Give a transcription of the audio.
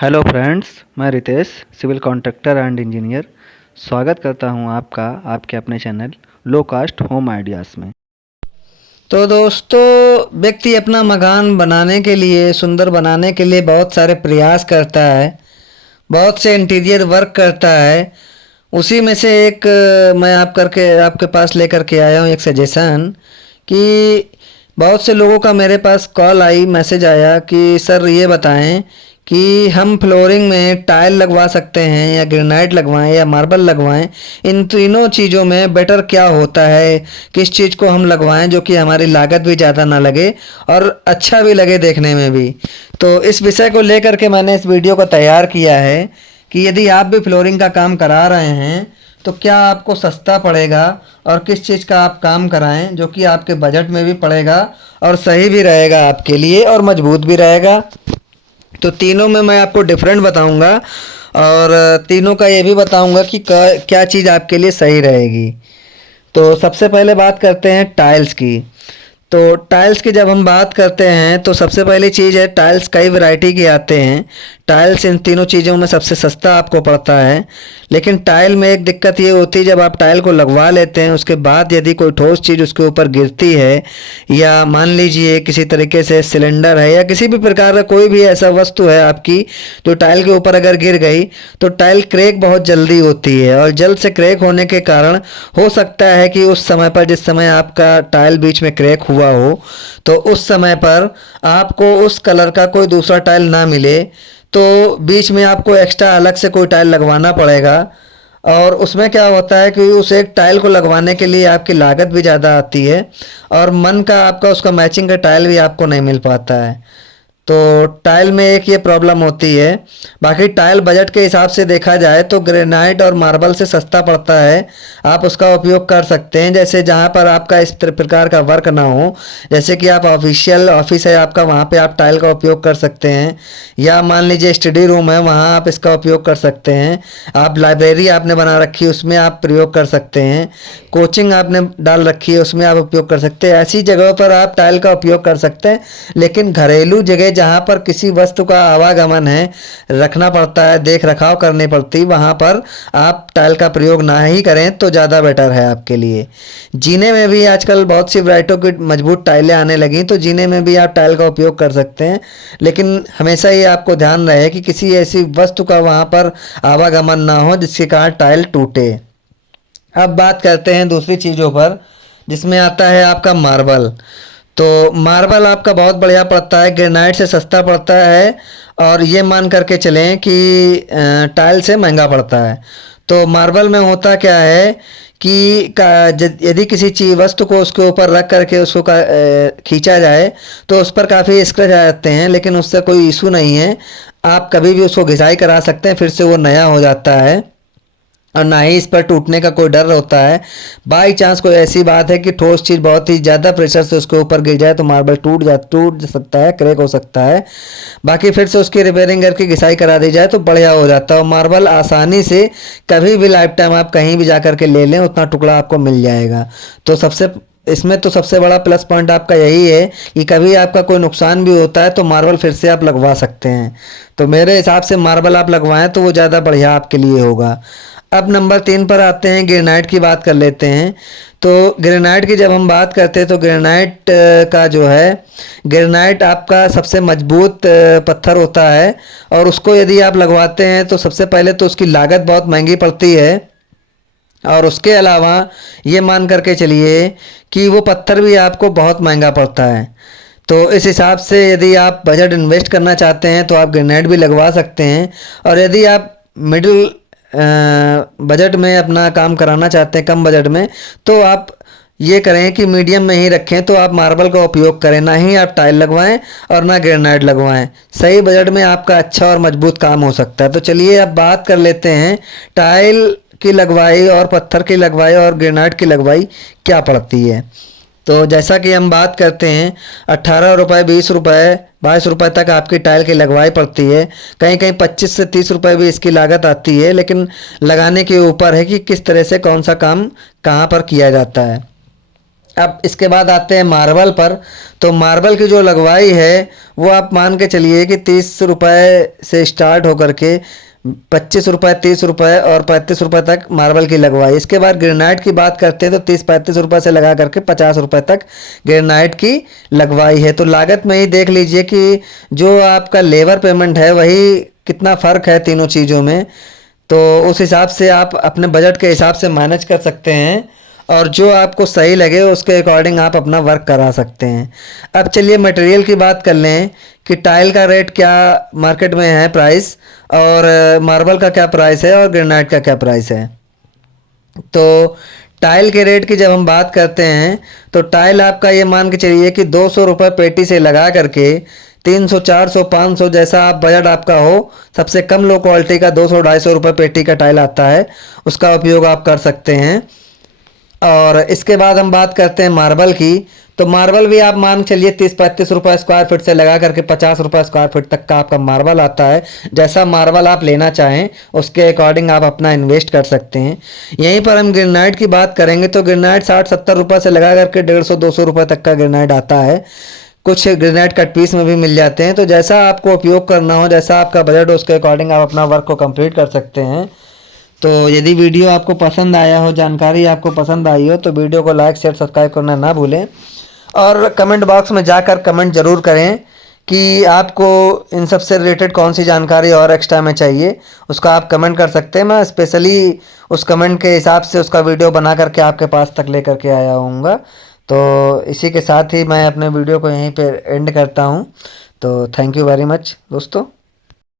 Hello friends, मैं Ritesh civil contractor and engineer स्वागत करता हूं आपका आपके अपने channel low cost home ideas में। तो दोस्तों, व्यक्ति अपना मकान बनाने के लिए, सुंदर बनाने के लिए बहुत सारे प्रयास करता है, बहुत से इंटीरियर वर्क करता है। उसी में से एक मैं आपके पास लेकर के आया हूँ एक सजेशन कि बहुत से लोगों का मेरे पास कॉल आई, मैसेज आया कि सर ये बताएं कि हम फ्लोरिंग में टाइल लगवा सकते हैं या ग्रेनाइट लगवाएं या मार्बल लगवाएं। इन तीनों चीज़ों में बेटर क्या होता है, किस चीज़ को हम लगवाएं जो कि हमारी लागत भी ज़्यादा ना लगे और अच्छा भी लगे देखने में भी। तो इस विषय को लेकर के मैंने इस वीडियो को तैयार किया है कि यदि आप भी फ्लोरिंग का काम करा रहे हैं तो क्या आपको सस्ता पड़ेगा और किस चीज़ का आप काम कराएं जो कि आपके बजट में भी पड़ेगा और सही भी रहेगा आपके लिए और मजबूत भी रहेगा। तो तीनों में मैं आपको डिफरेंट बताऊंगा और तीनों का ये भी बताऊंगा कि क्या चीज़ आपके लिए सही रहेगी। तो सबसे पहले बात करते हैं टाइल्स की। तो टाइल्स की जब हम बात करते हैं तो सबसे पहली चीज़ है, टाइल्स कई वैरायटी के आते हैं। टाइल्स इन तीनों चीज़ों में सबसे सस्ता आपको पड़ता है, लेकिन टाइल में एक दिक्कत ये होती है, जब आप टाइल को लगवा लेते हैं उसके बाद यदि कोई ठोस चीज़ उसके ऊपर गिरती है या मान लीजिए किसी तरीके से सिलेंडर है या किसी भी प्रकार का कोई भी ऐसा वस्तु है आपकी जो टाइल के ऊपर अगर गिर गई तो टाइल क्रैक बहुत जल्दी होती है और जल्द से क्रैक होने के कारण हो सकता है कि उस समय पर, जिस समय आपका टाइल बीच में क्रैक हुआ हो, तो उस समय पर आपको उस कलर का कोई दूसरा टाइल ना मिले, तो बीच में आपको एक्स्ट्रा अलग से कोई टाइल लगवाना पड़ेगा। और उसमें क्या होता है कि उस एक टाइल को लगवाने के लिए आपकी लागत भी ज़्यादा आती है और मन का आपका उसका मैचिंग का टाइल भी आपको नहीं मिल पाता है। तो टाइल में एक ये प्रॉब्लम होती है। बाकी टाइल बजट के हिसाब से देखा जाए तो ग्रेनाइट और मार्बल से सस्ता पड़ता है, आप उसका उपयोग कर सकते हैं। जैसे जहाँ पर आपका इस प्रकार का वर्क ना हो, जैसे कि आप ऑफिशियल ऑफिस है आपका, वहाँ पे आप टाइल का उपयोग कर सकते हैं, या मान लीजिए स्टडी रूम है वहाँ आप इसका उपयोग कर सकते हैं। आप लाइब्रेरी आपने बना रखी है उसमें आप प्रयोग कर सकते हैं, कोचिंग आपने डाल रखी है उसमें आप उपयोग कर सकते हैं। ऐसी जगहों पर आप टाइल का उपयोग कर सकते हैं। लेकिन घरेलू जगह जहाँ पर किसी वस्तु का आवागमन है, रखना पड़ता है, देख रखाव करनी पड़ती, वहाँ पर आप टाइल का प्रयोग ना ही करें तो ज़्यादा बेटर है आपके लिए। जीने में भी आजकल बहुत सी वैरायटियों की मजबूत टाइलें आने लगी, तो जीने में भी आप टाइल का उपयोग कर सकते हैं। लेकिन हमेशा ये आपको ध्यान रहे कि किसी ऐसी वस्तु का वहाँ पर आवागमन ना हो जिसके कारण टाइल टूटे। अब बात करते हैं दूसरी चीज़ों पर, जिसमें आता है आपका मार्बल। तो मार्बल आपका बहुत बढ़िया पड़ता है, ग्रेनाइट से सस्ता पड़ता है और ये मान करके चलें कि टाइल से महंगा पड़ता है। तो मार्बल में होता क्या है कि यदि किसी चीज़ वस्तु को उसके ऊपर रख करके उसको खींचा जाए तो उस पर काफ़ी स्क्रैच आ जाते हैं, लेकिन उससे कोई इशू नहीं है। आप कभी भी उसको घिसाई करा सकते हैं, फिर से वो नया हो जाता है और ना ही इस पर टूटने का कोई डर होता है। बाई चांस कोई ऐसी बात है कि ठोस चीज़ बहुत ही ज़्यादा प्रेशर से उसके ऊपर गिर जाए तो मार्बल टूट सकता है, क्रैक हो सकता है। बाकी फिर से उसकी रिपेयरिंग करके घिसाई करा दी जाए तो बढ़िया हो जाता है और मार्बल आसानी से कभी भी लाइफ टाइम आप कहीं भी जा कर के ले लें उतना टुकड़ा आपको मिल जाएगा। तो सबसे बड़ा प्लस पॉइंट आपका यही है कि कभी आपका कोई नुकसान भी होता है तो मार्बल फिर से आप लगवा सकते हैं। तो मेरे हिसाब से मार्बल आप लगवाएं तो वो ज़्यादा बढ़िया आपके लिए होगा। अब नंबर 3 पर आते हैं, ग्रेनाइट की बात कर लेते हैं। तो ग्रेनाइट की जब हम बात करते हैं तो ग्रेनाइट का जो है, ग्रेनाइट आपका सबसे मजबूत पत्थर होता है और उसको यदि आप लगवाते हैं तो सबसे पहले तो उसकी लागत बहुत महंगी पड़ती है और उसके अलावा ये मान करके चलिए कि वो पत्थर भी आपको बहुत महंगा पड़ता है। तो इस हिसाब से यदि आप बजट इन्वेस्ट करना चाहते हैं तो आप ग्रेनाइट भी लगवा सकते हैं, और यदि आप मिडिल बजट में अपना काम कराना चाहते हैं, कम बजट में, तो आप ये करें कि मीडियम में ही रखें। तो आप मार्बल का उपयोग करें, ना ही आप टाइल लगवाएं और ना ग्रेनाइट लगवाएं। सही बजट में आपका अच्छा और मजबूत काम हो सकता है। तो चलिए अब बात कर लेते हैं टाइल की लगवाई और पत्थर की लगवाई और ग्रेनाइट की लगवाई क्या पड़ती है। तो जैसा कि हम बात करते हैं, 18 रुपये, 20 रुपये, 22 रुपये तक आपकी टाइल की लगवाई पड़ती है। कहीं कहीं 25 से 30 रुपये भी इसकी लागत आती है, लेकिन लगाने के ऊपर है कि किस तरह से कौन सा काम कहाँ पर किया जाता है। अब इसके बाद आते हैं मार्बल पर। तो मार्बल की जो लगवाई है वो आप मान के चलिए कि 30 रुपये से स्टार्ट होकर के 25 रुपये, 30 रुपये और 35 रुपये तक मार्बल की लगवाई। इसके बाद ग्रेनाइट की बात करते हैं तो 30-35 रुपये से लगा करके 50 रुपये तक ग्रेनाइट की लगवाई है। तो लागत में ही देख लीजिए कि जो आपका लेबर पेमेंट है वही कितना फ़र्क है तीनों चीज़ों में। तो उस हिसाब से आप अपने बजट के हिसाब से मैनेज कर सकते हैं और जो आपको सही लगे उसके अकॉर्डिंग आप अपना वर्क करा सकते हैं। अब चलिए मटेरियल की बात कर लें कि टाइल का रेट क्या मार्केट में है प्राइस, और मार्बल का क्या प्राइस है और ग्रेनाइट का क्या प्राइस है। तो टाइल के रेट की जब हम बात करते हैं तो टाइल आपका ये मान के चलिए कि 200 रुपये पेटी से लगा करके 300, 400, 500 जैसा आप बजट आपका हो, सबसे कम लो क्वालिटी का 200-250 रुपये पेटी का टाइल आता है, उसका उपयोग आप कर सकते हैं। और इसके बाद हम बात करते हैं मार्बल की। तो मार्बल भी आप मान चलिए 30-35 रुपये स्क्वायर फीट से लगा करके 50 रुपये स्क्वायर फीट तक का आपका मार्बल आता है। जैसा मार्बल आप लेना चाहें उसके अकॉर्डिंग आप अपना इन्वेस्ट कर सकते हैं। यहीं पर हम ग्रेनाइट की बात करेंगे तो ग्रेनाइट 60-70 रुपये से लगा करके 150-200 रुपये तक का ग्रेनाइट आता है। कुछ ग्रेनाइट कट पीस में भी मिल जाते हैं। तो जैसा आपको उपयोग करना हो, जैसा आपका बजट हो, उसके अकॉर्डिंग आप अपना वर्क को कंप्लीट कर सकते हैं। तो यदि वीडियो आपको पसंद आया हो, जानकारी आपको पसंद आई हो, तो वीडियो को लाइक, शेयर, सब्सक्राइब करना ना भूलें। और कमेंट बॉक्स में जाकर कमेंट ज़रूर करें कि आपको इन सब से रिलेटेड कौन सी जानकारी और एक्स्ट्रा में चाहिए, उसका आप कमेंट कर सकते हैं। मैं स्पेशली उस कमेंट के हिसाब से उसका वीडियो बना करके आपके पास तक लेकर के आया हूँगा। तो इसी के साथ ही मैं अपने वीडियो को यहीं पे एंड करता हूँ। तो थैंक यू वेरी मच दोस्तों।